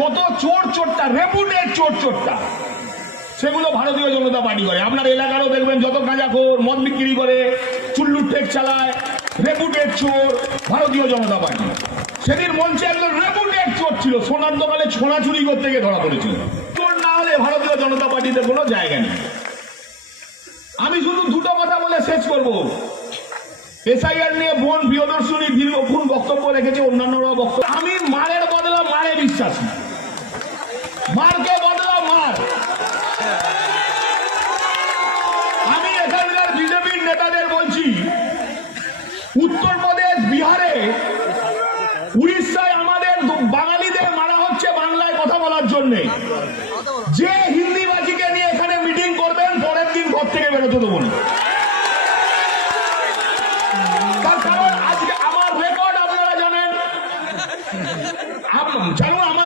যত চোর চোরটা রেপুটেড চোর চোরটা সেগুলো ভারতীয় জনতা পার্টি করে। আপনার এলাকারও দেখবেন যত গাঁজাখোর মদ বিক্রি করে চুল্লুর টেক চালায় রেপুটেড চোর ভারতীয় জনতা পার্টি। সেদিন মঞ্চে একজন রেপুটেড চোর ছিল, সোনার দোকানে সোনা চুরি করতে গিয়ে ধরা পড়েছিল। চোর না হলে ভারতীয় জনতা পার্টিতে কোনো জায়গা নেই। আমি শুধু দুটো কথা বলে শেষ করব। এসআইআর নিয়ে বোন প্রিয়দর্শনী দীর্ঘক্ষণ বক্তব্য রেখেছে, অন্যান্যরা বক্তব্য। আমি মারের বদলা মারে বিশ্বাসী, মারকে বদলা মার। আমি এখানকার বিজেপির নেতাদের বলছি, উত্তরপ্রদেশ, বিহারে, উড়িষ্যায় আমাদের বাঙালিদের মারা হচ্ছে বাংলায় কথা বলার জন্য। যে হিন্দিবাজিকে নিয়ে এখানে মিটিং করবেন, পরের দিন ঘর থেকে বেরোতে দেবো না।